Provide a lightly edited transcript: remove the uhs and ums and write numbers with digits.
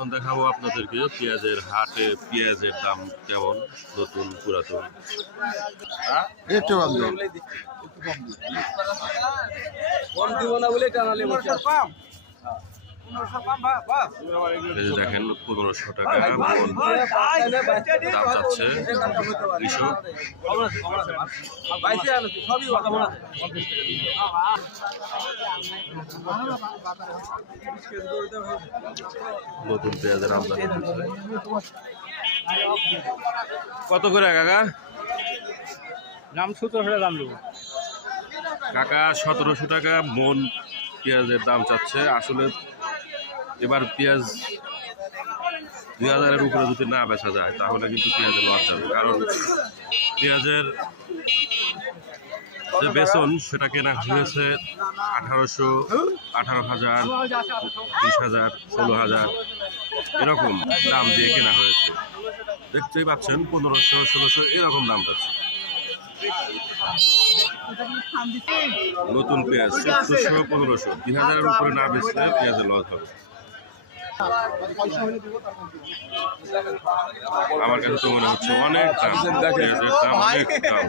এখন দেখাবো আপনাদেরকে পেঁয়াজের হাটে পেঁয়াজের দাম কেমন, নতুন পুরাতন। দেখেন 1500 টাকা মন দাম চাচ্ছে কৃষক। নতুন পেঁয়াজের আমদানি কত করে কাকা? দাম 1700 দাম দেবো কাকা 1700 টাকা মন পেঁয়াজের দাম চাচ্ছে। আসলে এবার পেঁয়াজ 2000-এর উপরে যদি না বেচা যায় তাহলে কিন্তু পেঁয়াজের লস যাবে, কারণ পেঁয়াজের যে বেতন সেটা কেনা হয়েছে 1800, 18,000, 20,000, 16,000 এরকম দাম দিয়ে কেনা হয়েছে। দেখতেই পাচ্ছেন 1500, 1600 এরকম দাম যাচ্ছে। নতুন পেঁয়াজ 1400, 1500, 2000-এর উপরে না বেচলে পেঁয়াজের লস হবে। আমার কাছে তো মনে হচ্ছে অনেক দাম, পেঁয়াজের দাম অনেক দাম।